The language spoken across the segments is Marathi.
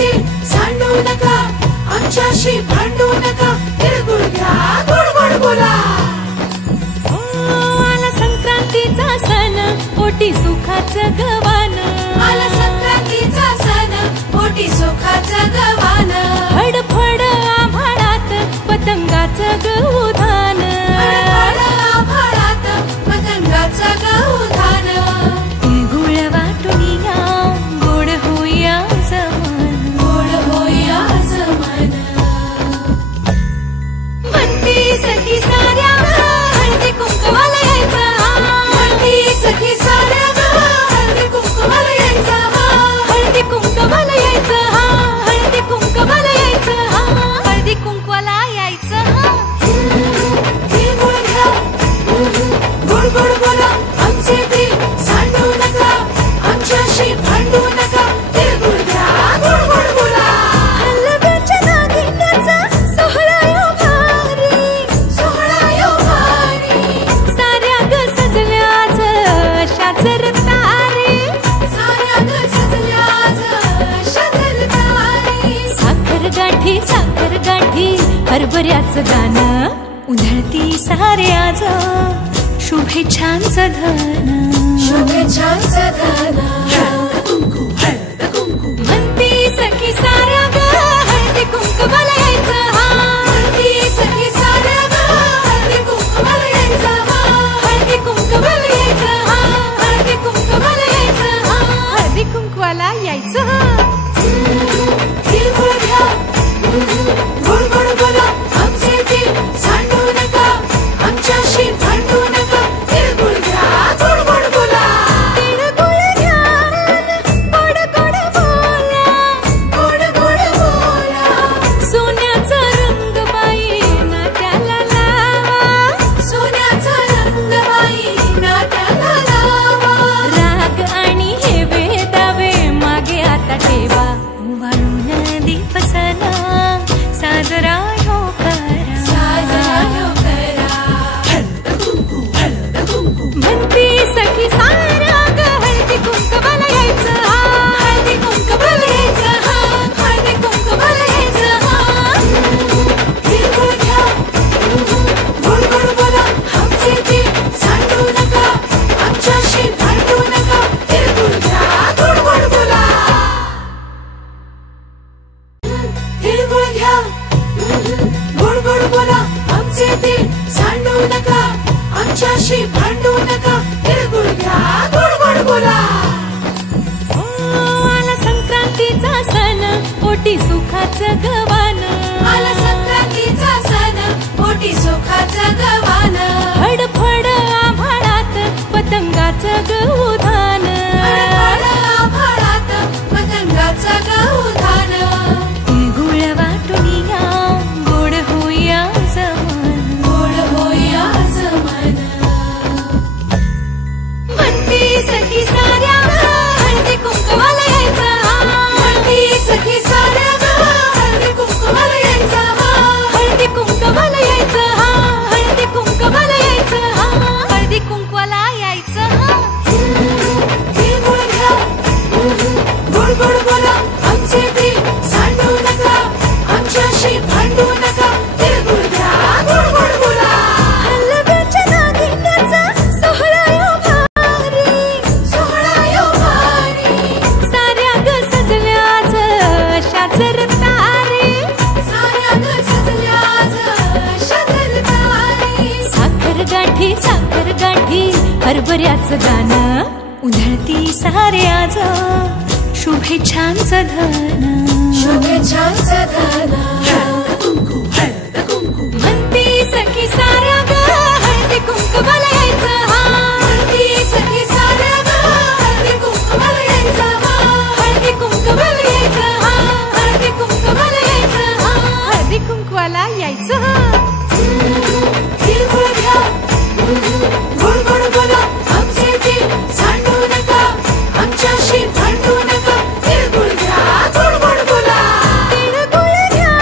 ते सांडू नका, आमच्याशी भांडू नका, तिळगुळ घ्या, गोड गोड बोला. आला संक्रांतीचा सण, पोटी सुखाचं गवान. आला संक्रांतीचा सण, पोटी सुखाचं गवान. फडफड आभाळात पतंगाचं गवधान. फडफड आभाळात पतंगाचं गवधान. तिळगुळ वाटून या, गोड होया जमान. गोड होया जमान. म्हणती सखी साऱ्या हळदी कुंकवाला यायचं. म्हणती सखी साऱ्या हळदी कुंकवाला यायचं. हळदी कुंकवाला यायचं. हळदी कुंकवाला यायचं. हळदी कुंकवाला यायचं. तिळगुळ घ्या, गोड गोड बोला, आमचे ते सांडू नका, आमच्याशी भांडू नका, तिळगुळ घ्या, गोड गोड बोला. हलव्याच्या दागिन्याचा सोहळा यो भारी. सोहळा यो भारी. साऱ्या ग सजल्याच शाजर तारे. साऱ्या ग सजल्याच शाजर तारे. साखर गाठी हरभऱ्याचं दाणं. उधळती सारे आज शुभेच्छांचं धन. शुभेच्छांचं धन. म्हणती सखी साऱ्या ग हळदी कुंकवाला यायचं. म्हणती सखी साऱ्या हळदी कुंकवाला यायचं. हळदी कुंकवाला यायचं. हळदी कुंकवाला यायचं. हळदी कुंकवाला यायचं. तिळगुळ घ्या, गोड गोड बोला, आमचे ते सांडू नका, आमच्याशी भांडू नका, तिळगुळ घ्या, गोड गोड बोला. तिळगुळ घ्या, गोड गोड बोला. गोड गोड बोला. सोन्याचा रंग बाई नात्याला लावा. सोन्याचा रंग बाई नात्याला लावा. राग आणि हे वेदावे मागे आता ठेवा. वाळून दिवसना साजरा हो करा. साजरा यो करा. म्हणती सखी साऱ्या ग हळदी कुंकवाला यायचं. हळदी कुंकवाला यायचं. हळदी कुंकवाला यायचं. तिळगुळ घ्या, गोड गोड बोला, आमचे ते सांडू नका, आमच्याशी भांडू नका, तिळगुळ घ्या, गोड गोड बोला. तिळगुळ घ्या, गोड गोड बोला, आमचे ते सांडू नका, आमच्याशी भांडू नका, तिळगुळ घ्या, गोड गोड बोला. आला संक्रांतीचा सण, पोटी सुखाचं गवान. आला संक्रांतीचा सण, पोटी सुखाचं गवान. फडफड आभाळात पतंगाचं गवधान. फडफड आभाळात पतंगाचं गवधान. तिळगुळ वाटून या, गोड होया जमान. गोड होया जमान. म्हणती सखी साऱ्या हळदी कुंकवाला यायचं. म्हणती सखी साऱ्या हळदी कुंकवाला यायचं. हळदी कुंकवाला यायचं. हळदी कुंकवाला यायचं. हळदी कुंकवाला यायचं. तिळगुळ घ्या, गोड गोड बोला, आमचे ते सांडू नका, आमच्याशी भांडू नका, तिळगुळ घ्या, गोड गोड बोला. हलव्याच्या दागिन्याचा सोहळा यो भारी. सोहळा यो भारी. साऱ्या ग सजल्याच शाजर तारे. साऱ्या ग सजल्याच शाजर तारे. साखर गाठी हरभऱ्याचं दाणं. उधळती सारे आज शुभेच्छांचं धन. शुभेच्छांचं धन. म्हणती सखी साऱ्या ग हळदी कुंकवाला यायचं. म्हणती सखी साऱ्या हळदी कुंकवाला यायचं. हळदी कुंकवाला यायचं. हळदी कुंकवाला यायचं. हळदी कुंकवाला यायचं. तिळगुळ घ्या, गोड गोड बोला, आमचे ते सांडू नका, आमच्याशी भांडू नका, तिळगुळ घ्या, गोड गोड बोला. तिळगुळ घ्या,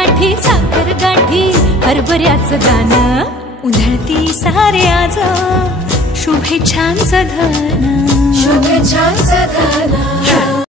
गाठी साखर गाठी हरभऱ्याचं दाणं उधळती सारे आज शुभेच्छांचं धन शुभेच्छांचं धन